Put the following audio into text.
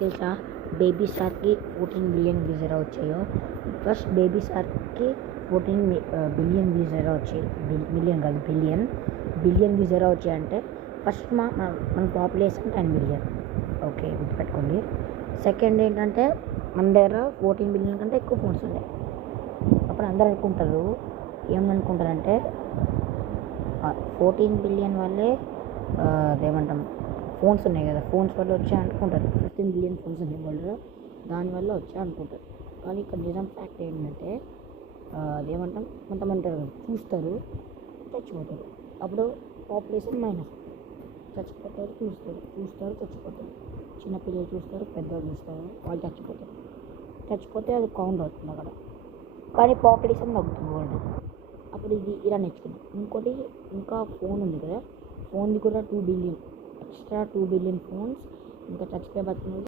తెలుసా baby షార్క్కి 14 billion views ఎలా వచ్చాయో? ఫస్ట్ బేబీ షార్క్కి 14 బిలియన్ వ్యూస్ ఎలా వచ్చాయి? మిలియన్ కాదు బిలియన్ వ్యూస్ ఎలా వచ్చాయంటే ఫస్ట్ మన పాపులేషన్ 10 బిలియన్. ఓకే, గుర్తుపెట్టుకోండి. సెకండ్ ఏంటంటే మన దగ్గర 14 బిలియన్ కంటే ఎక్కువ ఫోన్స్ ఉన్నాయి. అప్పుడు అందరూ అనుకుంటారు, ఏమనుకుంటారంటే 14 బిలియన్ వల్లే అదేమంటాం ఫోన్స్ ఉన్నాయి కదా, ఫోన్స్ వల్ల వచ్చాయి అనుకుంటారు. 15 బిలియన్ ఫోన్స్ ఉన్నాయి వరల్డ్లో, దానివల్ల వచ్చాయి అనుకుంటారు. కానీ ఇక్కడ నిజం ఫ్యాక్ట్ ఏంటంటే అదేమంటాం కొంతమంది చూస్తారు, చచ్చిపోతారు. అప్పుడు పాపులేషన్ మైనస్. చచ్చిపోతారు, చూస్తారు చచ్చిపోతారు. చిన్నపిల్లలు చూస్తారు, పెద్దవాళ్ళు చూస్తారు, వాళ్ళు చచ్చిపోతే అది కౌంట్ అవుతుంది అక్కడ. కానీ పాపులేషన్ తగ్గుతుంది వరల్డ్. అప్పుడు ఇది ఇలా నేర్చుకున్నాం. ఇంకోటి ఇంకా ఫోన్ ఉంది కదా, ఫోన్ది కూడా 2 బిలియన్ ఎక్స్ట్రా 2 బిలియన్ ఫోన్స్ ఇంకా చచ్చిపోయే బతుకులు